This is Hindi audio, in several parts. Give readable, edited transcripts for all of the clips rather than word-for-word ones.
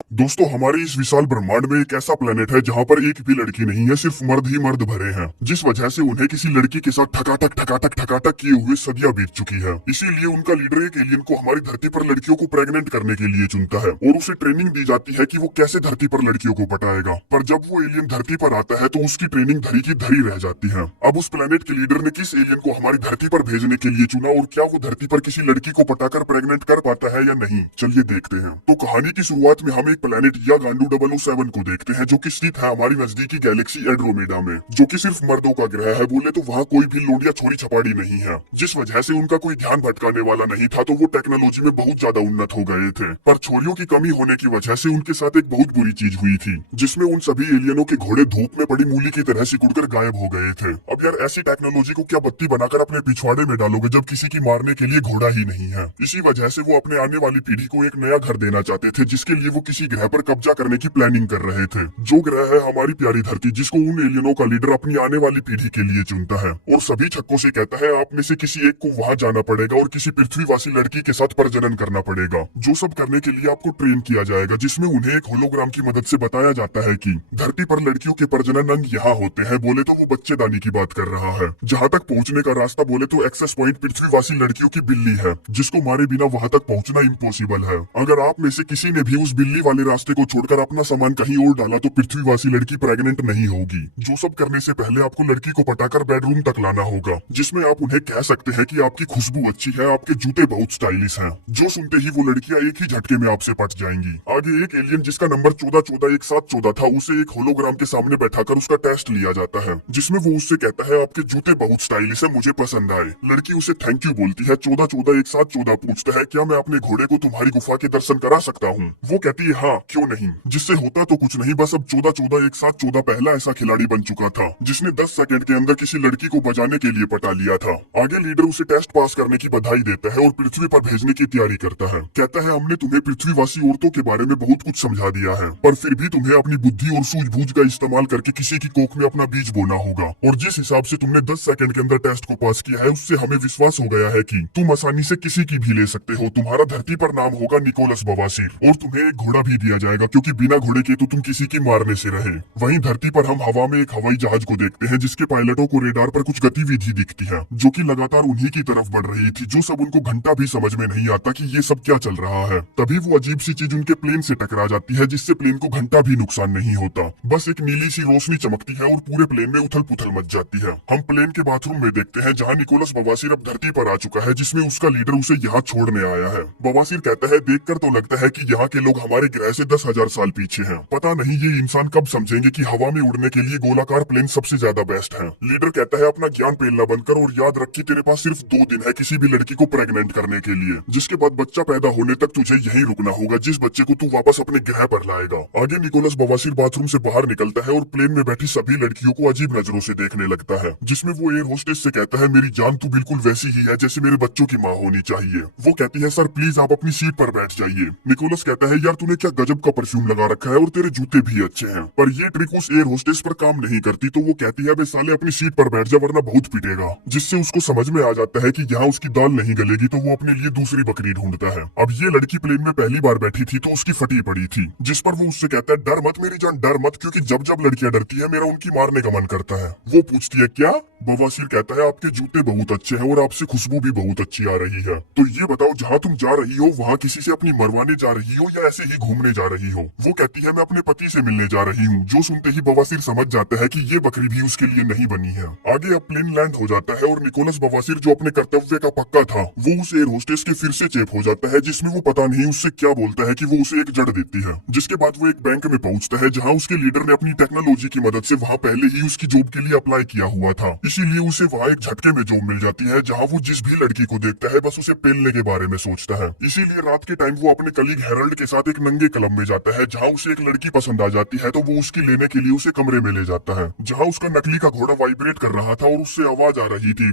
दोस्तों, हमारे इस विशाल ब्रह्मांड में एक ऐसा प्लेनेट है जहाँ पर एक भी लड़की नहीं है, सिर्फ मर्द ही मर्द भरे हैं, जिस वजह से उन्हें किसी लड़की के साथ ठकाठक किए हुए सदियां बीत चुकी है। इसीलिए उनका लीडर एक एलियन को हमारी धरती पर लड़कियों को प्रेग्नेंट करने के लिए चुनता है और उसे ट्रेनिंग दी जाती है कि वो कैसे धरती पर लड़कियों को पटाएगा। पर जब वो एलियन धरती पर आता है तो उसकी ट्रेनिंग धरी की धरी रह जाती है। अब उस प्लेनेट के लीडर ने किस एलियन को हमारी धरती पर भेजने के लिए चुना और क्या वो धरती पर किसी लड़की को पटाकर प्रेग्नेंट कर पाता है या नहीं, चलिए देखते हैं। तो कहानी की शुरुआत में हम एक प्लेनेट या गांडू 007 को देखते हैं, जो कि स्थित है हमारी नजदीकी गैलेक्सी एंड्रोमेडा में, जो कि सिर्फ मर्दों का ग्रह है। बोले तो वहाँ कोई भी लोडिया छोरी छपाड़ी नहीं है, जिस वजह से उनका कोई ध्यान भटकाने वाला नहीं था। तो वो टेक्नोलॉजी में बहुत ज्यादा उन्नत हो गए थे, पर छोरियों की कमी होने की वजह से उनके साथ एक बहुत बुरी चीज हुई थी, जिसमें उन सभी एलियनों के घोड़े धूप में पड़ी मूली की तरह सिकुड़कर गायब हो गए थे। अब यार, ऐसी टेक्नोलॉजी को क्या बत्ती बनाकर अपने पिछवाड़े में डालोगे जब किसी की मारने के लिए घोड़ा ही नहीं है। इसी वजह से वो अपने आने वाली पीढ़ी को एक नया घर देना चाहते थे, जिसके लिए वो किसी ग्रह पर कब्जा करने की प्लानिंग कर रहे थे, जो ग्रह है हमारी प्यारी धरती, जिसको उन एलियनों का लीडर अपनी आने वाली पीढ़ी के लिए चुनता है और सभी छक्कों से कहता है आप में से किसी एक को वहां जाना पड़ेगा और किसी पृथ्वीवासी लड़की के साथ प्रजनन करना पड़ेगा, जो सब करने के लिए आपको ट्रेन किया जाएगा, जिसमें उन्हें एक होलोग्राम की मदद से बताया जाता है कि धरती पर लड़कियों के प्रजनन अंग यहाँ होते हैं। बोले तो वो बच्चेदानी की बात कर रहा है। जहाँ तक पहुँचने का रास्ता बोले तो एक्सेस पॉइंट पृथ्वीवासी लड़कियों की बिल्ली है, जिसको मारे बिना वहां तक पहुँचना इम्पॉसिबल है। अगर आप में से किसी ने भी उस बिल्ली वाले रास्ते को छोड़कर अपना सामान कहीं और डाला तो पृथ्वीवासी लड़की प्रेग्नेंट नहीं होगी। जो सब करने से पहले आपको लड़की को पटाकर बेडरूम तक लाना होगा, जिसमें आप उन्हें कह सकते हैं कि आपकी खुशबू अच्छी है, आपके जूते बहुत स्टाइलिश हैं। जो सुनते ही वो लड़कियां एक ही झटके में आपसे पट जाएंगी। आगे एक एलियन जिसका नंबर 14141714 था, उसे एक होलोग्राम के सामने बैठाकर उसका टेस्ट लिया जाता है, जिसमें वो उससे कहता है आपके जूते बहुत स्टाइलिश है, मुझे पसंद आए। लड़की उसे थैंक यू बोलती है। 14141714 पूछता है क्या मैं अपने घोड़े को तुम्हारी गुफा के दर्शन करा सकता हूँ? वो कहती है हाँ, क्यों नहीं। जिससे होता तो कुछ नहीं, बस अब 14141714 पहला ऐसा खिलाड़ी बन चुका था जिसने 10 सेकंड के अंदर किसी लड़की को बजाने के लिए पटा लिया था। आगे लीडर उसे टेस्ट पास करने की बधाई देता है और पृथ्वी पर भेजने की तैयारी करता है। कहता है हमने तुम्हें पृथ्वीवासी औरतों के बारे में बहुत कुछ समझा दिया है, पर फिर भी तुम्हें अपनी बुद्धि और सूझबूझ का इस्तेमाल करके किसी की कोख में अपना बीज बोना होगा। और जिस हिसाब से तुमने 10 सेकंड के अंदर टेस्ट को पास किया है, उससे हमें विश्वास हो गया है कि तुम आसानी से किसी की भी ले सकते हो। तुम्हारा धरती पर नाम होगा निकोलस बवासीर और तुम्हें एक घोड़ा भी दिया जाएगा, क्योंकि बिना घोड़े के तो तुम किसी की मारने से रहे। वहीं धरती पर हम हवा में एक हवाई जहाज को देखते हैं, जिसके पायलटों को रेडार पर कुछ गतिविधि दिखती है, जो कि लगातार उन्हीं की तरफ बढ़ रही थी। जो सब उनको घंटा भी समझ में नहीं आता कि ये सब क्या चल रहा है। तभी वो अजीब सी चीज उनके प्लेन से टकरा जाती है, जिससे प्लेन को घंटा भी नुकसान नहीं होता। बस एक नीली सी रोशनी चमकती है और पूरे प्लेन में उथल पुथल मच जाती है। हम प्लेन के बाथरूम में देखते हैं, जहाँ निकोलस बवासीर अब धरती पर आ चुका है, जिसमें उसका लीडर उसे यहाँ छोड़ने आया है। बवासीर कहता है देखकर तो लगता है कि यहाँ के लोग हमारे ग्रह से 10,000 साल पीछे हैं। पता नहीं ये इंसान कब समझेंगे कि हवा में उड़ने के लिए गोलाकार प्लेन सबसे ज्यादा बेस्ट है। लीडर कहता है अपना ज्ञान पेलना बंद कर और याद रख कि तेरे पास सिर्फ 2 दिन है किसी भी लड़की को प्रेग्नेंट करने के लिए, जिसके बाद बच्चा पैदा होने तक तुझे यहीं रुकना होगा, जिस बच्चे को तू वापस अपने ग्रह पर लाएगा। आगे निकोलस बवासीर बाथरूम से बाहर निकलता है और प्लेन में बैठी सभी लड़कियों को अजीब नजरों से देखने लगता है, जिसमें वो एयर होस्टेस से कहता है मेरी जान तू बिल्कुल वैसी ही है जैसे मेरे बच्चों की माँ होनी चाहिए। वो कहती है सर प्लीज आप अपनी सीट पर बैठ जाइए। निकोलस कहता है यार तूने क्या गजब का परफ्यूम लगा रखा है और तेरे जूते भी अच्छे हैं। पर ये ट्रिक उस एयर होस्टेस पर काम नहीं करती, तो वो कहती है बे साले अपनी सीट पर बैठ जा वरना बहुत पिटेगा। जिससे उसको समझ में आ जाता है कि यहाँ उसकी दाल नहीं गलेगी, तो वो अपने लिए दूसरी बकरी ढूंढता है। अब ये लड़की प्लेन में पहली बार बैठी थी तो उसकी फटी पड़ी थी, जिस पर वो उससे कहता है डर मत मेरी जान, डर मत, क्योंकि जब जब लड़कियां डरती है मेरा उनकी मारने का मन करता है। वो पूछती है क्या? बवासीर कहता है आपके जूते बहुत अच्छे हैं और आपसे खुशबू भी बहुत अच्छी आ रही है। तो ये बताओ जहाँ तुम जा रही हो वहाँ किसी से अपनी मरवाने जा रही हो या ऐसे ही घूमने जा रही हो? वो कहती है मैं अपने पति से मिलने जा रही हूँ। जो सुनते ही बवासीर समझ जाता है कि ये बकरी भी उसके लिए नहीं बनी है। आगे अब प्लेन लैंड हो जाता है और निकोलस बवासीर जो अपने कर्तव्य का पक्का था, वो उस एयर होस्टेस के फिर से चेप हो जाता है, जिसमें वो पता नहीं उससे क्या बोलता है कि वो उसे एक जड़ देती है। जिसके बाद वो एक बैंक में पहुंचता है, जहाँ उसके लीडर ने अपनी टेक्नोलॉजी की मदद से वहाँ पहले ही उसकी जॉब के लिए अप्लाई किया हुआ था। इसीलिए उसे वहाँ एक झटके में जॉब मिल जाती है, जहाँ वो जिस भी लड़की को देखता है बस उसे पेलने के बारे में सोचता है। इसीलिए रात के टाइम वो अपने कलीग हेरल्ड के साथ एक नंगे क्लब में जाता है, जहाँ उसे एक लड़की पसंद आ जाती है, तो वो उसकी लेने के लिए उसे कमरे में ले जाता है, जहाँ उसका नकली का घोड़ा वाइब्रेट कर रहा था और उससे आवाज आ रही थी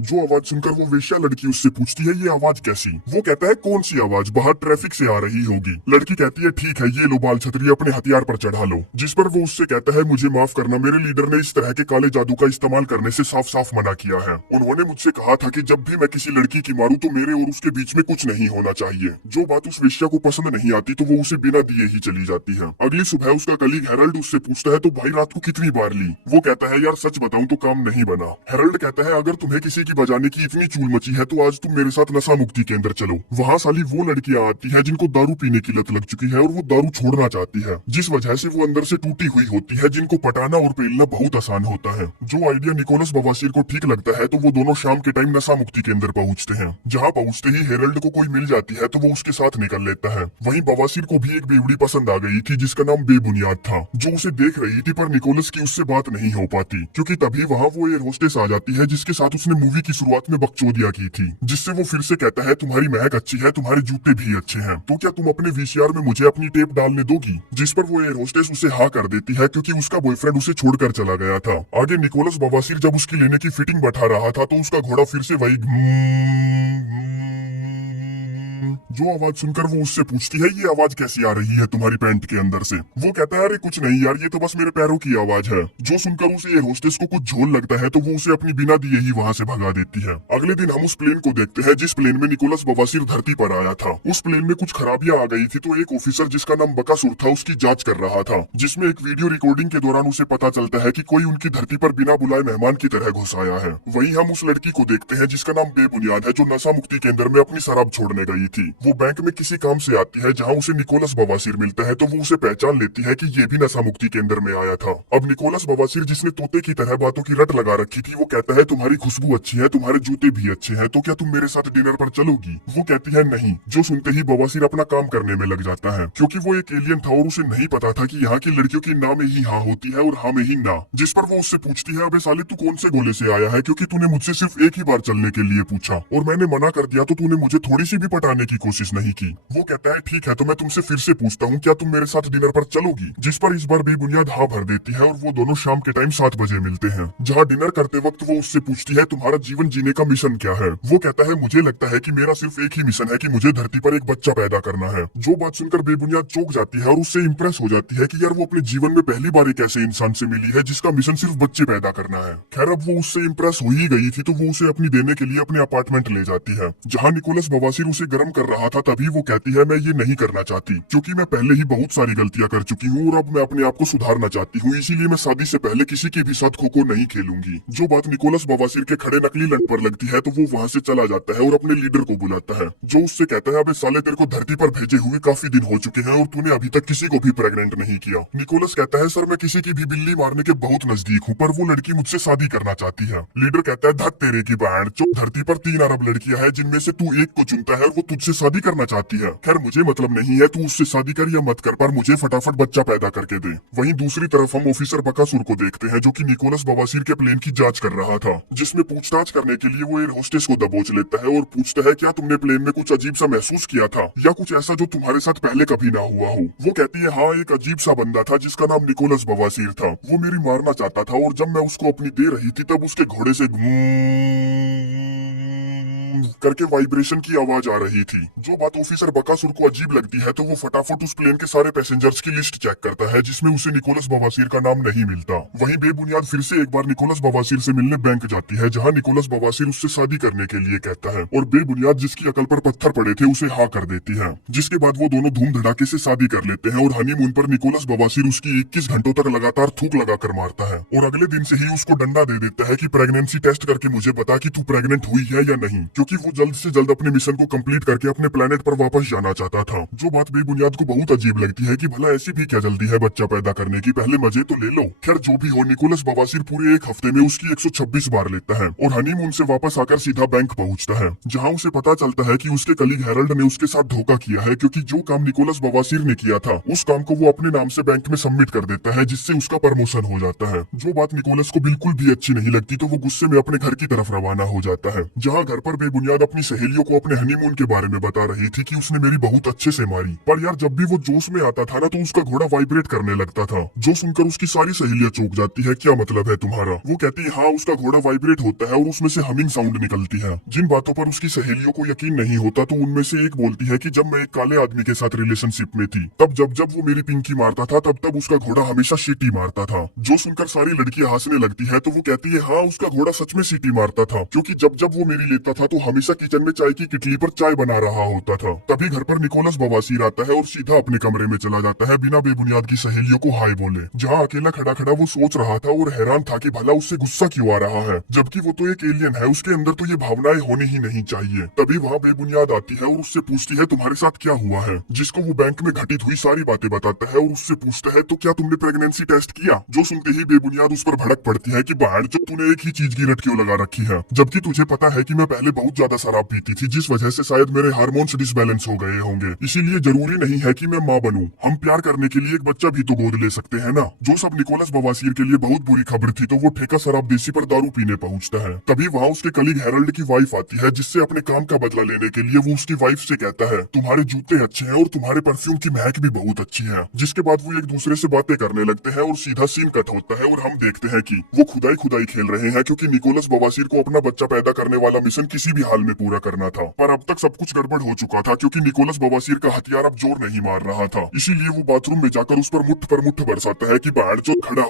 जो आवाज सुनकर वो वेश्या लड़की उससे पूछती है ये आवाज कैसी। वो कहता है कौन सी आवाज, बाहर ट्रैफिक से आ रही होगी। लड़की कहती है ठीक है ये लो बाल छतरी अपने हथियार पर चढ़ा लो। जिस पर वो उससे कहता है मुझे माफ करना, मेरे लीडर ने इस तरह के काले जादू का इस्तेमाल करने से साफ साफ मना किया है। उन्होंने मुझसे कहा था कि जब भी मैं किसी लड़की की मारूं तो मेरे और उसके बीच में कुछ नहीं होना चाहिए। जो बात उस वेश्या को पसंद नहीं आती तो वो उसे बिना दिए ही चली जाती है। अगली सुबह उसका कलीग हेरल्ड उससे पूछता है तो भाई रात को कितनी बार ली। वो कहता है यार सच बताऊं तो काम नहीं बना। हेरल्ड कहता है अगर तुम्हें किसी की बजाने की इतनी चूल मची है तो आज तुम मेरे साथ नशा मुक्ति केंद्र चलो। वहाँ साली वो लड़कियां आती है जिनको दारू पीने की लत लग चुकी है और वो दारू छोड़ना चाहती है, जिस वजह से वो अंदर से टूटी हुई होती है, जिनको पटाना और पेलना बहुत आसान होता है। जो आइडिया निकोलस बवासीर को ठीक लगता है तो वो दोनों शाम के टाइम नशा मुक्ति केंद्र पहुंचते हैं। जहाँ पहुंचते ही हेरल्ड को कोई मिल जाती है तो वो उसके साथ निकल लेता है। वहीं बवासीर को भी एक बेवड़ी पसंद आ गई थी जिसका नाम बेबुनियाद था, जो उसे देख रही थी, पर निकोलस की उससे बात नहीं हो पाती क्योंकि तभी वहाँ वो एयर होस्टेस आ जाती है जिसके साथ उसने मूवी की शुरुआत में बकचोदिया की थी, जिससे वो फिर से कहता है तुम्हारी महक अच्छी है, तुम्हारे जूते भी अच्छे हैं, तो क्या तुम अपने वीसीआर में मुझे अपनी टेप डालने दोगी। जिस पर वो एयर होस्टेस उसे हाँ कर देती है क्योंकि उसका बॉयफ्रेंड उसे छोड़कर चला गया था। आगे निकोलस बवासीर जब उसकी लेने की फिटिंग बैठा रहा था तो उसका घोड़ा फिर से वही जो आवाज सुनकर वो उससे पूछती है ये आवाज कैसी आ रही है तुम्हारी पैंट के अंदर से। वो कहता है अरे कुछ नहीं यार ये तो बस मेरे पैरों की आवाज है। जो सुनकर उसे एयर होस्टेस को कुछ झोल लगता है तो वो उसे अपनी बिना दिए ही वहाँ से भगा देती है। अगले दिन हम उस प्लेन को देखते हैं जिस प्लेन में निकोलस बवासीर धरती पर आया था। उस प्लेन में कुछ खराबियां आ गई थी तो एक ऑफिसर जिसका नाम बकासुर था उसकी जांच कर रहा था, जिसमें एक वीडियो रिकॉर्डिंग के दौरान उसे पता चलता है कि कोई उनकी धरती पर बिना बुलाए मेहमान की तरह घुस आया है। वहीं हम उस लड़की को देखते हैं जिसका नाम बेबुनियाद है, जो नशा मुक्ति केंद्र में अपनी शराब छोड़ने गई थी। वो बैंक में किसी काम से आती है जहाँ उसे निकोलस बवासीर मिलता है तो वो उसे पहचान लेती है कि ये भी नशा मुक्ति केंद्र में आया था। अब निकोलस बवासीर जिसने तोते की तरह बातों की रट लगा रखी थी वो कहता है तुम्हारी खुशबू अच्छी है, तुम्हारे जूते भी अच्छे हैं, तो क्या तुम मेरे साथ डिनर पर चलोगी। वो कहती है नहीं। जो सुनते ही बवासीर अपना काम करने में लग जाता है क्योंकि वो एक एलियन था और उसे नहीं पता था कि यहाँ की लड़कियों की ना में ही हाँ होती है और हाँ में ही ना। जिस पर वो उससे पूछती है अबे साले तू कौन से गोले से आया है, क्योंकि तूने मुझसे सिर्फ एक ही बार चलने के लिए पूछा और मैंने मना कर दिया तो तूने मुझे थोड़ी सी भी पटाने की कोशिश नहीं की। वो कहता है ठीक है तो मैं तुमसे फिर से पूछता हूँ क्या तुम मेरे साथ डिनर पर चलोगी। जिस पर इस बार बेबुनियाद हाँ भर देती है और वो दोनों शाम के टाइम 7 बजे मिलते हैं। जहाँ डिनर करते वक्त वो उससे पूछती है तुम्हारा जीवन जीने का मिशन क्या है। वो कहता है मुझे लगता है कि मेरा सिर्फ एक ही मिशन है कि मुझे धरती पर एक बच्चा पैदा करना है। जो बात सुनकर बेबुनियाद चौंक जाती है और उससे इम्प्रेस हो जाती है कि यार वो अपने जीवन में पहली बार एक ऐसे इंसान से मिली है जिसका मिशन सिर्फ बच्चे पैदा करना है। खैर अब वो उससे इम्प्रेस हो ही गई थी तो वो उसे अपनी देने के लिए अपने अपार्टमेंट ले जाती है। जहाँ निकोलस बवासीर उसे गर्म कर रहा था तभी वो कहती है मैं ये नहीं करना चाहती क्योंकि मैं पहले ही बहुत सारी गलतियां कर चुकी हूँ और अब मैं अपने आप को सुधारना चाहती हूँ, इसीलिए मैं शादी से पहले किसी के भी साथ खो नहीं खेलूंगी। जो बात निकोलस बवासीर के खड़े नकली लंड पर लगती है तो वो वहाँ से चला जाता है और अपने लीडर को बुलाता है, जो उससे कहता है अबे साले तेरे को धरती पर भेजे हुए काफी दिन हो चुके हैं और तूने अभी तक किसी को भी प्रेग्नेंट नहीं किया। निकोलस कहता है सर मैं किसी की भी बिल्ली मारने के बहुत नजदीक हूँ पर वो लड़की मुझसे शादी करना चाहती है। लीडर कहता है धत तेरे की बहन जो धरती पर 3 अरब लड़कियां हैं जिनमें से तू एक को चुनता है और वो तुझसे शादी करना चाहती है। खैर मुझे मतलब नहीं है तू उससे शादी कर या मत कर पर मुझे फटाफट बच्चा पैदा करके दे। वहीं दूसरी तरफ हम ऑफिसर बकासुर को देखते हैं जो कि निकोलस बवासीर के प्लेन की जांच कर रहा था, जिसमें पूछताछ करने के लिए वो एयर होस्टेस को दबोच लेता है और पूछता है क्या तुमने प्लेन में कुछ अजीब सा महसूस किया था या कुछ ऐसा जो तुम्हारे साथ पहले कभी ना हुआ हो। वो कहती है हाँ एक अजीब सा बंदा था जिसका नाम निकोलस बवासीर था, वो मेरी मारना चाहता था और जब मैं उसको अपनी दे रही थी तब उसके घोड़े से करके वाइब्रेशन की आवाज आ रही थी। जो बात ऑफिसर बकासुर को अजीब लगती है तो वो फटाफट उस प्लेन के सारे पैसेंजर्स की लिस्ट चेक करता है जिसमें उसे निकोलस बवासीर का नाम नहीं मिलता। वहीं बेबुनियाद फिर से एक बार निकोलस बवासीर से मिलने बैंक जाती है जहां निकोलस बवासीर उससे शादी करने के लिए कहता है और बेबुनियाद जिसकी अकल पर पत्थर पड़े थे उसे हाँ कर देती है, जिसके बाद वो दोनों धूम धड़ाके से शादी कर लेते हैं और हनीमून पर निकोलस बवासीर उसकी 21 घंटों तक लगातार थूक लगाकर मारता है और अगले दिन से ही उसको डंडा दे देता है कि प्रेगनेंसी टेस्ट करके मुझे बता कि तू प्रेग्नेंट हुई है या नहीं, क्योंकि वो जल्द से जल्द अपने मिशन को कंप्लीट करके अपने प्लेनेट पर वापस जाना चाहता था। जो बात बेबुनियाद को बहुत अजीब लगती है कि भला ऐसी भी क्या जल्दी है बच्चा पैदा करने की, पहले मजे तो ले लो। खैर जो भी हो निकोलस बवासीर पूरे एक हफ्ते में उसकी 126 बार लेता है और हनीमून से वापस आकर सीधा बैंक पहुंचता है, जहां उसे पता चलता है कि उसके कलीग हेरल्ड ने उसके साथ धोखा किया है, क्योंकि जो काम निकोलस बवासीर ने किया था उस काम को वो अपने नाम से बैंक में सबमिट कर देता है, जिससे उसका प्रमोशन हो जाता है। जो बात निकोलस को बिल्कुल भी अच्छी नहीं लगती तो वो गुस्से में अपने घर की तरफ रवाना हो जाता है, जहाँ घर पर बेबुनियाद बेबुनियाद अपनी सहेलियों को अपने हनीमून के बारे में बता रही थी कि उसने मेरी बहुत अच्छे से मारी, पर यार जब भी वो जोश में आता था ना तो उसका घोड़ा वाइब्रेट करने लगता था, जो सुनकर उसकी सारी सहेलियां चौंक जाती है। क्या मतलब है तुम्हारा? वो कहती है हाँ उसका घोड़ा वाइब्रेट होता है और उसमें से हमिंग साउंड निकलती है। जिन बातों पर उसकी सहेलियों को यकीन नहीं होता तो उनमें से एक बोलती है कि जब मैं एक काले आदमी के साथ रिलेशनशिप में थी तब जब वो मेरी पिंकी मारता था तब उसका घोड़ा हमेशा सीटी मारता था। जो सुनकर सारी लड़कियां हंसने लगती है तो वो कहती है हाँ उसका घोड़ा सच में सीटी मारता था, क्योंकि जब वो मेरी लेता था तो हमेशा किचन में चाय की किटली पर चाय बना रहा होता था। तभी घर पर निकोलस बवासीर आता है और सीधा अपने कमरे में चला जाता है बिना बेबुनियाद की सहेलियों को हाय बोले। जहाँ अकेला खड़ा खड़ा वो सोच रहा था और हैरान था कि भला उससे गुस्सा क्यों आ रहा है, जबकि वो तो एक एलियन है, उसके अंदर तो ये भावनाएं होनी ही नहीं चाहिए। तभी वहाँ बेबुनियाद आती है और उससे पूछती है तुम्हारे साथ क्या हुआ है, जिसको वो बैंक में घटित हुई सारी बातें बताता है और उससे पूछता है तो क्या तुमने प्रेगनेंसी टेस्ट किया। जो सुनते ही बेबुनियाद उस पर भड़क पड़ती है कि बाहर जो तूने एक ही चीज की रट क्यों लगा रखी है, जबकि तुझे पता है कि मैं पहले बहुत ज्यादा शराब पीती थी जिस वजह से शायद मेरे हार्मोन्स डिसबैलेंस हो गए होंगे, इसीलिए जरूरी नहीं है कि मैं माँ बनूं, हम प्यार करने के लिए एक बच्चा भी तो गोद ले सकते हैं ना। जो सब निकोलस बवासीर के लिए बहुत बुरी खबर थी तो वो ठेका शराब देसी पर दारू पीने पहुंचता है। तभी वहाँ उसके कलीग हेरल्ड की वाइफ आती है जिससे अपने काम का बदला लेने के लिए वो उसकी वाइफ से कहता है तुम्हारे जूते अच्छे हैं और तुम्हारे परफ्यूम की महक भी बहुत अच्छी है। जिसके बाद वो एक दूसरे से बातें करने लगते हैं और सीधा सीन कट होता है और हम देखते हैं कि वो खुदाई खेल रहे हैं, क्योंकि निकोलस बवासीर को अपना बच्चा पैदा करने वाला मिशन किसी भी हाल में पूरा करना था। पर अब तक सब कुछ गड़बड़ हो चुका था, क्योंकि निकोलस बवासीर का हथियार अब जोर नहीं मार रहा था। इसीलिए वो बाथरूम में जाकर उस पर मुठ बरसाता है कि बाहर चो खड़ा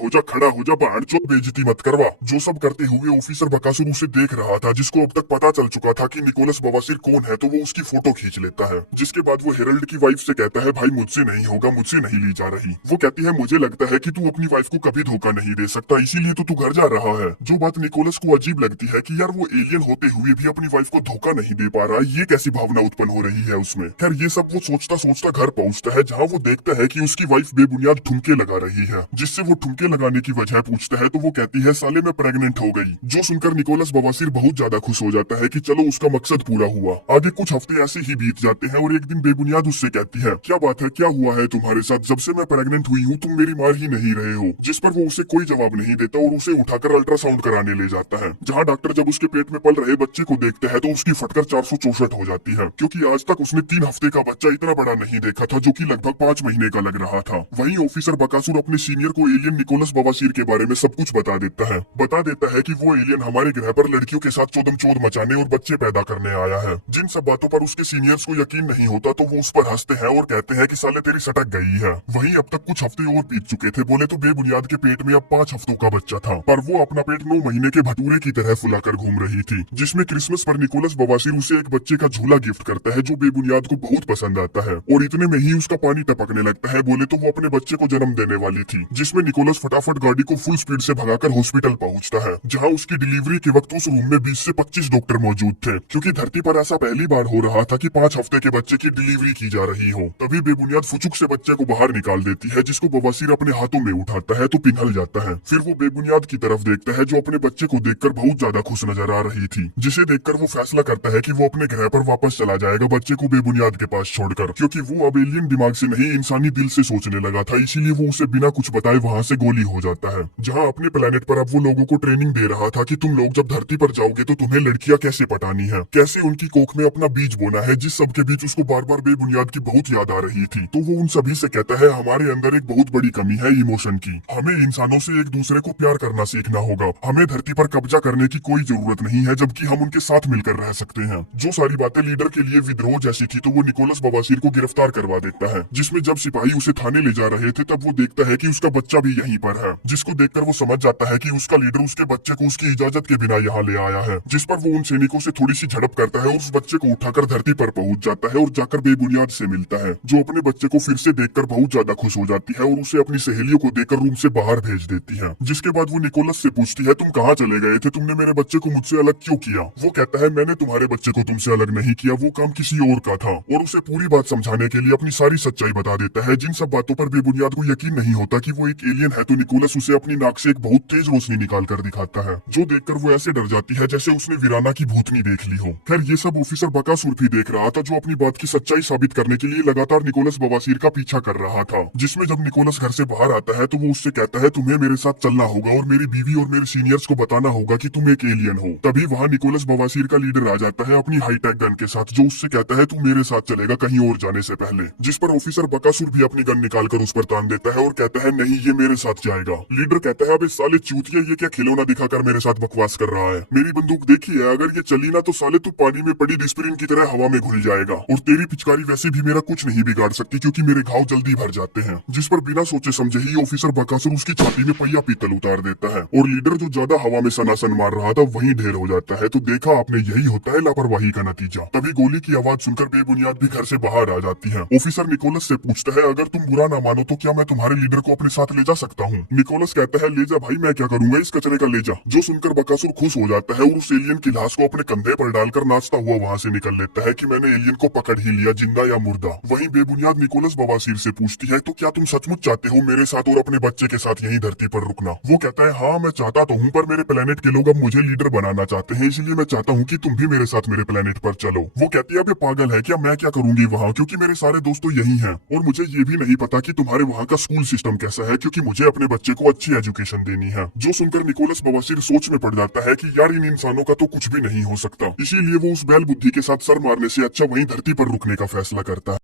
हो जा बाहर चो बेइज्जती मत करवा। जो सब करते हुए ऑफिसर बकासुर उसे देख रहा था, जिसको अब तक पता चल चुका था कि निकोलस बवासीर कौन है, तो वो उसकी फोटो खींच लेता है। जिसके बाद वो हेरल्ड की वाइफ से कहता है भाई मुझसे नहीं होगा, मुझसे नहीं ली जा रही। वो कहती है मुझे लगता है कि तू अपनी वाइफ को कभी धोखा नहीं दे सकता, इसीलिए तो तू घर जा रहा है। जो बात निकोलस को अजीब लगती है कि यार वो एलियन होते हुए भी अपनी वाइफ को धोखा नहीं दे पा रहा, ये कैसी भावना उत्पन्न हो रही है उसमें। खैर ये सब वो सोचता सोचता घर पहुंचता है, जहाँ वो देखता है कि उसकी वाइफ बेबुनियाद ठुमके लगा रही है। जिससे वो ठुमके लगाने की वजह पूछता है तो वो कहती है साले मैं प्रेग्नेंट हो गई। जो सुनकर निकोलस बवासीर बहुत ज्यादा खुश हो जाता है कि चलो उसका मकसद पूरा हुआ। आगे कुछ हफ्ते ऐसे ही बीत जाते हैं और एक दिन बेबुनियाद उससे कहती है क्या बात है, क्या हुआ है तुम्हारे साथ, जब से मैं प्रेग्नेंट हुई हूँ तुम मेरी मार ही नहीं रहे हो। जिस पर वो उसे कोई जवाब नहीं देता और उसे उठाकर अल्ट्रासाउंड कराने ले जाता है, जहाँ डॉक्टर जब उसके पेट में पल रहे बच्चे को देखते हैं तो उसकी फटकर 464 हो जाती है, क्योंकि आज तक उसने 3 हफ्ते का बच्चा इतना बड़ा नहीं देखा था, जो कि लगभग 5 महीने का लग रहा था। वहीं ऑफिसर बकासुर अपने सीनियर को एलियन निकोलस बवासीर के बारे में सब कुछ बता देता है कि वो एलियन हमारे ग्रह पर लड़कियों के साथ चोदम मचाने और बच्चे पैदा करने आया है। जिन सब बातों पर उसके सीनियर्स को यकीन नहीं होता तो वो उस पर हंसते हैं और कहते हैं कि साले तेरी सटक गई है। वहीं अब तक कुछ हफ्ते और बीत चुके थे, बोले तो बेबुनियाद के पेट में अब 5 हफ्तों का बच्चा था, पर वो अपना पेट 9 महीने के भटूरे की तरह फुलाकर घूम रही थी। जिसमें क्रिसमस पर निकोलस बवासीर उसे एक बच्चे का झूला गिफ्ट करता है, जो बेबुनियाद को बहुत पसंद आता है, और इतने में ही उसका पानी टपकने लगता है। बोले तो वो अपने बच्चे को जन्म देने वाली थी, जिसमें निकोलस फटाफट गाड़ी को फुल स्पीड से भगाकर हॉस्पिटल पहुंचता है, जहां उसकी डिलीवरी के वक्त उस रूम में 20 से 25 डॉक्टर मौजूद थे, क्योंकि धरती पर ऐसा पहली बार हो रहा था कि 5 हफ्ते के बच्चे की डिलीवरी की जा रही हो। तभी बेबुनियाद फुचुक से बच्चे को बाहर निकाल देती है, जिसको बवासीर अपने हाथों में उठाता है तो पिघल जाता है। फिर वो बेबुनियाद की तरफ देखता है, जो अपने बच्चे को देखकर बहुत ज्यादा खुश नजर आ रही थी, जिसे देखकर वो फैसला करता है कि वो अपने ग्रह पर वापस चला जाएगा बच्चे को बेबुनियाद के पास छोड़कर, क्योंकि वो अब एलियन दिमाग से नहीं इंसानी दिल से सोचने लगा था। इसीलिए वो उसे बिना कुछ बताए वहाँ से गोली हो जाता है, जहाँ अपने प्लेनेट पर अब वो लोगों को ट्रेनिंग दे रहा था कि तुम लोग जब धरती पर जाओगे तो तुम्हें लड़कियां कैसे पटानी है, कैसे उनकी कोख में अपना बीज बोना है। जिस सबके बीच उसको बार बार बेबुनियाद की बहुत याद आ रही थी, तो वो उन सभी से कहता है हमारे अंदर एक बहुत बड़ी कमी है इमोशन की, हमें इंसानों से एक दूसरे को प्यार करना सीखना होगा, हमें धरती पर कब्जा करने की कोई जरूरत नहीं है, जबकि हम उनके साथ मिलकर रह सकते हैं। जो सारी बातें लीडर के लिए विद्रोह जैसी थी, तो वो निकोलस बवासीर को गिरफ्तार करवा देता है, जिसमें जब सिपाही उसे थाने ले जा रहे थे तब वो देखता है कि उसका बच्चा भी यहीं पर है, जिसको देखकर वो समझ जाता है कि उसका लीडर उसके बच्चे को उसकी इजाजत के बिना यहाँ ले आया है। जिस पर वो उन सैनिकों से थोड़ी सी झड़प करता है और उस बच्चे को उठाकर धरती पर पहुंच जाता है और जाकर बेबुनियाद से मिलता है, जो अपने बच्चे को फिर से देखकर बहुत ज्यादा खुश हो जाती है और उसे अपनी सहेलियों को देकर रूम से बाहर भेज देती है। जिसके बाद वो निकोलस से पूछती है तुम कहाँ चले गए थे, तुमने मेरे बच्चे को मुझसे अलग क्यों किया। वो कहता है मैंने तुम्हारे बच्चे को तुमसे अलग नहीं किया, वो काम किसी और का था, और उसे पूरी बात समझाने के लिए अपनी सारी सच्चाई बता देता है। जिन सब बातों पर बेबुनियाद को यकीन नहीं होता कि वो एक एलियन है, तो निकोलस उसे अपनी नाक से एक बहुत तेज रोशनी निकाल कर दिखाता है, जो देखकर वो ऐसे डर जाती है जैसे उसने वीराना की भूतनी देख ली हो। खैर ये सब ऑफिसर बकासुर भी देख रहा था, जो अपनी बात की सच्चाई साबित करने के लिए लगातार निकोलस बवासीर का पीछा कर रहा था। जिसमें जब निकोलस घर से बाहर आता है तो वो उससे कहता है तुम्हें मेरे साथ चलना होगा और मेरी बीवी और मेरे सीनियर्स को बताना होगा कि तुम एक एलियन हो। तभी वहाँ निकोलस बवासीर का लीडर आ जाता है अपनी हाईटेक गन के साथ, जो उससे कहता है तू मेरे साथ चलेगा कहीं और जाने से पहले, जिस पर ऑफिसर बकासुर भी अपनी गन निकालकर उस पर तान देता है और कहता है नहीं ये मेरे साथ जाएगा। लीडर कहता है अबे साले चूतिया ये क्या खिलौना दिखाकर मेरे साथ बकवास कर रहा है, मेरी बंदूक देखी है, अगर ये चली ना तो साले तू पानी में पड़ी डिस्प्रिन की तरह हवा में घुल जाएगा, और तेरी पिचकारी वैसे भी मेरा कुछ नहीं बिगाड़ सकती क्योंकि मेरे घाव जल्दी भर जाते हैं। जिस पर बिना सोचे समझे ही ऑफिसर बकासुर उसकी छाती में पहिया पीतल उतार देता है और लीडर जो ज्यादा हवा में सनासन मार रहा था वहीं ढेर हो जाता है। तो देखा आपने, यही होता है लापरवाही का नतीजा। तभी गोली की आवाज सुनकर बेबुनियाद भी घर से बाहर आ जाती है। ऑफिसर निकोलस से पूछता है अगर तुम बुरा ना मानो तो क्या मैं तुम्हारे लीडर को अपने साथ ले जा सकता हूँ। निकोलस कहता है ले जा भाई, मैं क्या करूंगा इस कचरे का, ले जा। जो सुनकर बकासुर खुश हो जाता है और उस एलियन की लाश को अपने कंधे पर डालकर नाचता हुआ वहाँ से निकल लेता है कि मैंने एलियन को पकड़ ही लिया, जिंदा या मुर्दा। वहीं बेबुनियाद निकोलस बवासीर से पूछती है तो क्या तुम सचमुच चाहते हो मेरे साथ और अपने बच्चे के साथ यही धरती पर रुकना। वो कहता है हाँ मैं चाहता तो हूँ, पर मेरे प्लेनेट के लोग अब मुझे लीडर बनाना चाहते हैं, इसलिए मैं चाहता हूँ कि तुम भी मेरे साथ मेरे प्लेनेट पर चलो। वो कहती है अब ये पागल है क्या, मैं क्या करूंगी वहाँ, क्योंकि मेरे सारे दोस्त तो यही हैं, और मुझे ये भी नहीं पता कि तुम्हारे वहाँ का स्कूल सिस्टम कैसा है, क्योंकि मुझे अपने बच्चे को अच्छी एजुकेशन देनी है। जो सुनकर निकोलस बवासीर सोच में पड़ जाता है कि यार इन इंसानों का तो कुछ भी नहीं हो सकता, इसीलिए वो उस बैल बुद्धि के साथ सर मारने से अच्छा वहीं धरती पर रुकने का फैसला करता है।